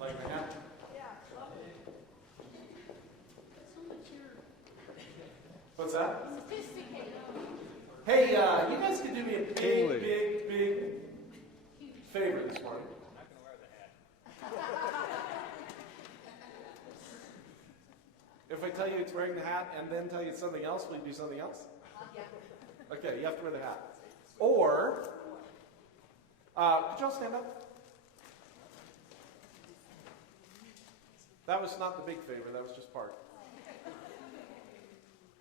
Like the hat? What's that? Hey, you guys could do me a big favor this morning. I'm not going to wear the hat. If I tell you it's wearing the hat and then tell you it's something else, will you do something else? Yeah. Okay, you have to wear the hat. Or, could y'all stand up? That was not the big favor, that was just part.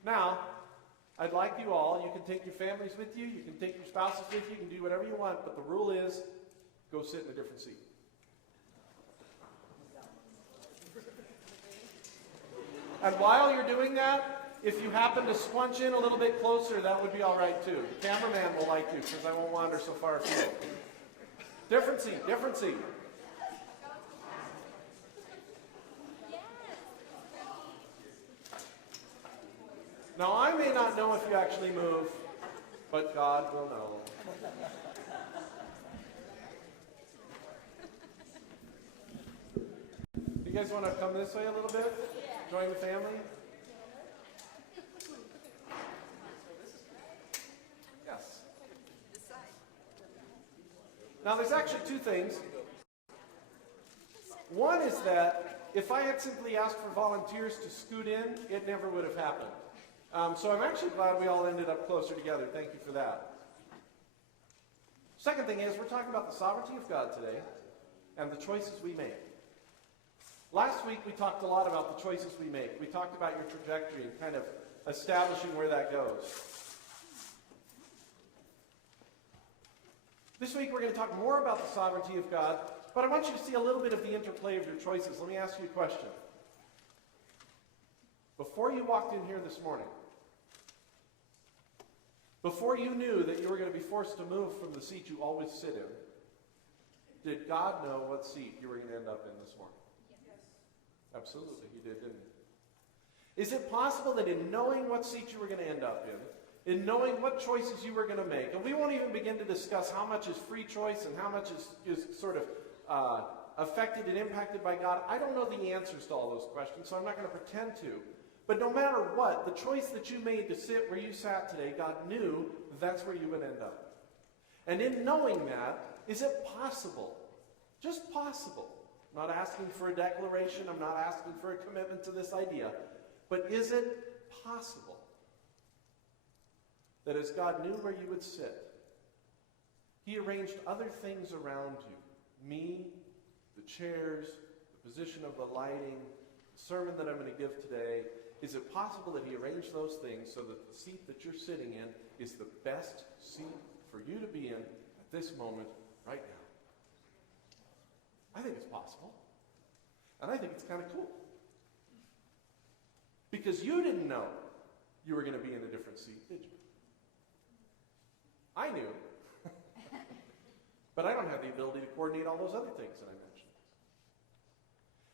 Now, I'd like you all, you can take your families with you, you can take your spouses with you, you can do whatever you want, but the rule is, go sit in a different seat. And while you're doing that, if you happen to squunch in a little bit closer, that would be all right too. The cameraman will like you, because I won't wander so far afield. Different seat, different seat. Now, I may not know if you actually move, but God will know. You guys want to come this way a little bit? Join the family? Yes. Now, there's actually two things. One is that if I had simply asked for volunteers to scoot in, it never would have happened. So I'm actually glad we all ended up closer together. Thank you for that. Second thing is, we're talking about the sovereignty of God today and the choices we make. Last week we talked a lot about the choices we make. We talked about your trajectory and kind of establishing where that goes. This week we're going to talk more about the sovereignty of God, but I want you to see a little bit of the interplay of your choices. Let me ask you a question. Before you walked in here this morning, before you knew that you were going to be forced to move from the seat you always sit in, did God know what seat you were going to end up in this morning? Yes. Absolutely, He did, didn't He? Is it possible that in knowing what seat you were going to end up in knowing what choices you were going to make, and we won't even begin to discuss how much is free choice and how much is sort of affected and impacted by God. I don't know the answers to all those questions, so I'm not going to pretend to. But no matter what, the choice that you made to sit where you sat today, God knew that's where you would end up. And in knowing that, is it possible, just possible, I'm not asking for a declaration, I'm not asking for a commitment to this idea, but is it possible that as God knew where you would sit, He arranged other things around you, me, the chairs, the position of the lighting, the sermon that I'm going to give today? Is it possible that He arranged those things so that the seat that you're sitting in is the best seat for you to be in at this moment, right now? I think it's possible. And I think it's kind of cool. Because you didn't know you were going to be in a different seat, did you? I knew. But I don't have the ability to coordinate all those other things that I mentioned.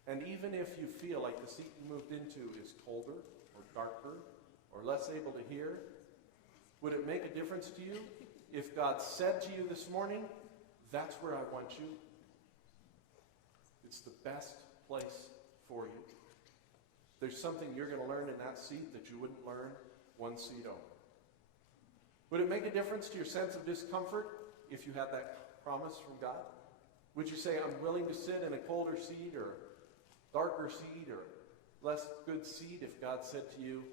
And even if you feel like the seat you moved into is colder or darker or less able to hear, would it make a difference to you if God said to you this morning, that's where I want you? It's the best place for you. There's something you're going to learn in that seat that you wouldn't learn one seat over. Would it make a difference to your sense of discomfort if you had that promise from God? Would you say, I'm willing to sit in a colder seat or darker seat or less good seat if God said to you,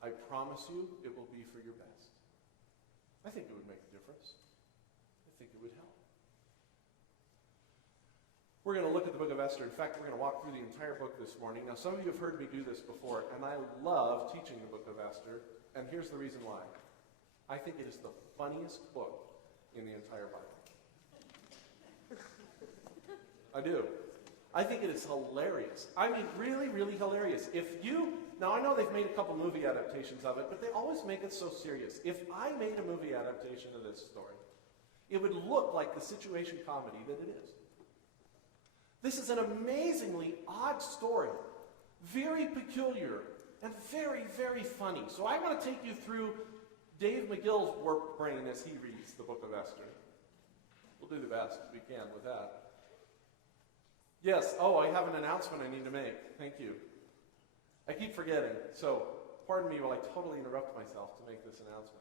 I promise you it will be for your best? I think it would make a difference. I think it would help. We're going to look at the book of Esther. In fact, we're going to walk through the entire book this morning. Now, some of you have heard me do this before, and I love teaching the book of Esther, and here's the reason why. I think it is the funniest book in the entire Bible. I do. I think it is hilarious. I mean, really, really hilarious. Now I know they've made a couple movie adaptations of it, but they always make it so serious. If I made a movie adaptation of this story, it would look like the situation comedy that it is. This is an amazingly odd story, very peculiar, and very, very funny. So I want to take you through Dave McGill's warped brain as he reads the book of Esther. We'll do the best we can with that. Yes, I have an announcement I need to make. Thank you. I keep forgetting, so pardon me while I totally interrupt myself to make this announcement.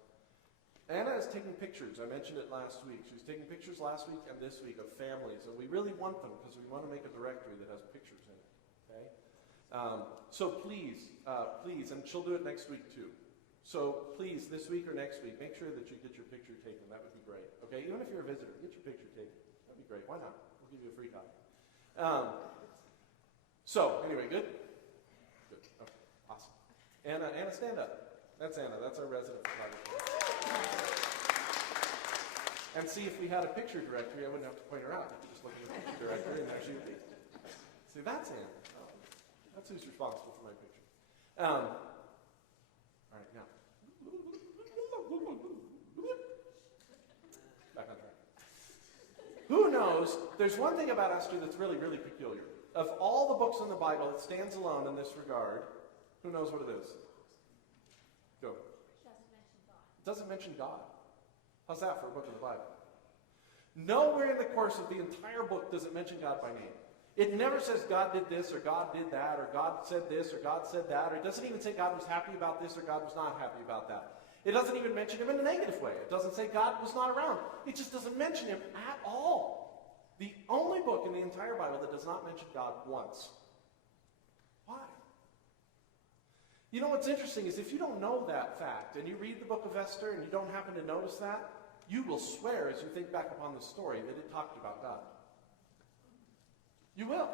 Anna is taking pictures. I mentioned it last week. She was taking pictures last week and this week of families, and we really want them because we want to make a directory that has pictures in it. Okay? So please, and she'll do it next week too. So please, this week or next week, make sure that you get your picture taken. That would be great. Okay? Even if you're a visitor, get your picture taken. That'd be great. Why not? We'll give you a free copy. So anyway, good? Good. Okay. Awesome. Anna, stand up. That's Anna. That's our resident photographer. And see, if we had a picture directory, I wouldn't have to point her out. You could just look at the picture directory and there she would be. See, that's Anna. That's who's responsible for my picture. All right, now. Back on track. Who knows? There's one thing about Esther that's really, really peculiar. Of all the books in the Bible, it stands alone in this regard. Who knows what it is? Go. It doesn't mention God. How's that for a book in the Bible? Nowhere in the course of the entire book does it mention God by name. It never says God did this, or God did that, or God said this, or God said that, or it doesn't even say God was happy about this, or God was not happy about that. It doesn't even mention him in a negative way. It doesn't say God was not around. It just doesn't mention him at all. The only book in the entire Bible that does not mention God once. Why? You know what's interesting is if you don't know that fact, and you read the book of Esther and you don't happen to notice that, you will swear as you think back upon the story that it talked about God. You will.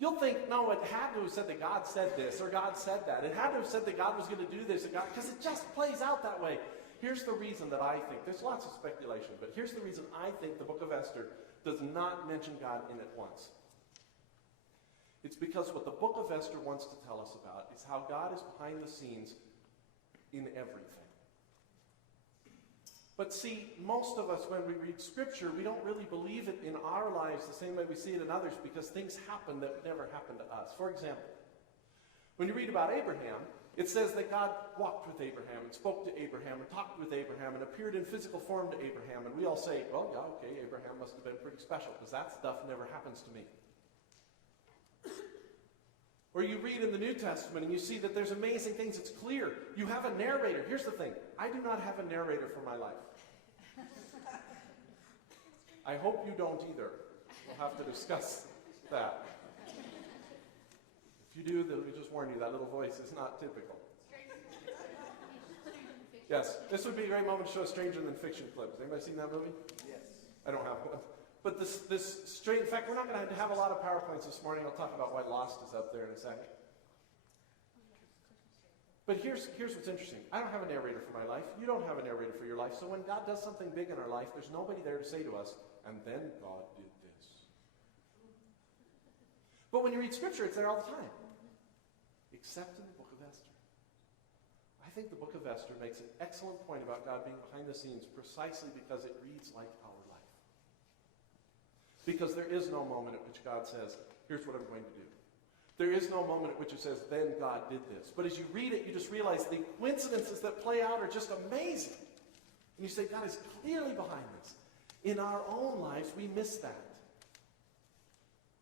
You'll think, no, it had to have said that God said this, or God said that. It had to have said that God was going to do this, because it just plays out that way. Here's the reason that I think, there's lots of speculation, but here's the reason I think the book of Esther does not mention God in it once. It's because what the book of Esther wants to tell us about is how God is behind the scenes in everything. But see, most of us, when we read Scripture, we don't really believe it in our lives the same way we see it in others, because things happen that never happened to us. For example, when you read about Abraham, it says that God walked with Abraham and spoke to Abraham and talked with Abraham and appeared in physical form to Abraham. And we all say, well, yeah, okay, Abraham must have been pretty special, because that stuff never happens to me. Or you read in the New Testament and you see that there's amazing things. It's clear. You have a narrator. Here's the thing. I do not have a narrator for my life. I hope you don't either. We'll have to discuss that. If you do, then we just warn you, that little voice is not typical. Yes, this would be a great moment to show a Stranger Than Fiction clip. Has anybody seen that movie? Yes. I don't have one. But in fact, we're not going to have a lot of PowerPoints this morning. I'll talk about why Lost is up there in a second. But here's what's interesting. I don't have a narrator for my life. You don't have a narrator for your life. So when God does something big in our life, there's nobody there to say to us, and then God did this. But when you read Scripture, it's there all the time. Except in the book of Esther. I think the book of Esther makes an excellent point about God being behind the scenes precisely because it reads like our life. Because there is no moment at which God says, here's what I'm going to do. There is no moment at which it says, then God did this. But as you read it, you just realize the coincidences that play out are just amazing. And you say, God is clearly behind this. In our own lives, we miss that.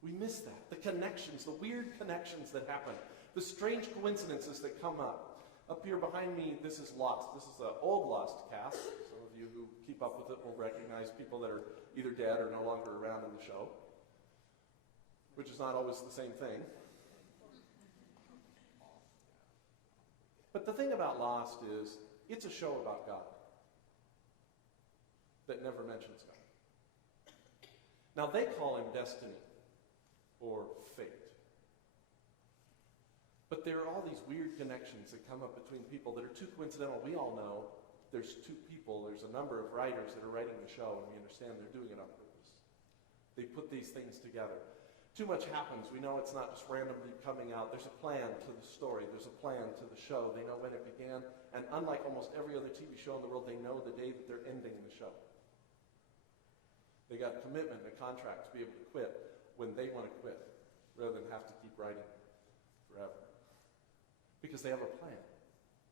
We miss that. The connections, the weird connections that happen. The strange coincidences that come up. Up here behind me, this is Lost. This is the old Lost cast. Some of you who keep up with it will recognize people that are either dead or no longer around in the show, which is not always the same thing. But the thing about Lost is, it's a show about God that never mentions God. Now, they call him destiny or fate. But there are all these weird connections that come up between people that are too coincidental. We all know there's two people, there's a number of writers that are writing the show, and we understand they're doing it on purpose. They put these things together. Too much happens. We know it's not just randomly coming out. There's a plan to the story. There's a plan to the show. They know when it began. And unlike almost every other TV show in the world, they know the day that they're ending the show. They got a commitment, a contract to be able to quit when they want to quit, rather than have to keep writing forever. Because they have a plan.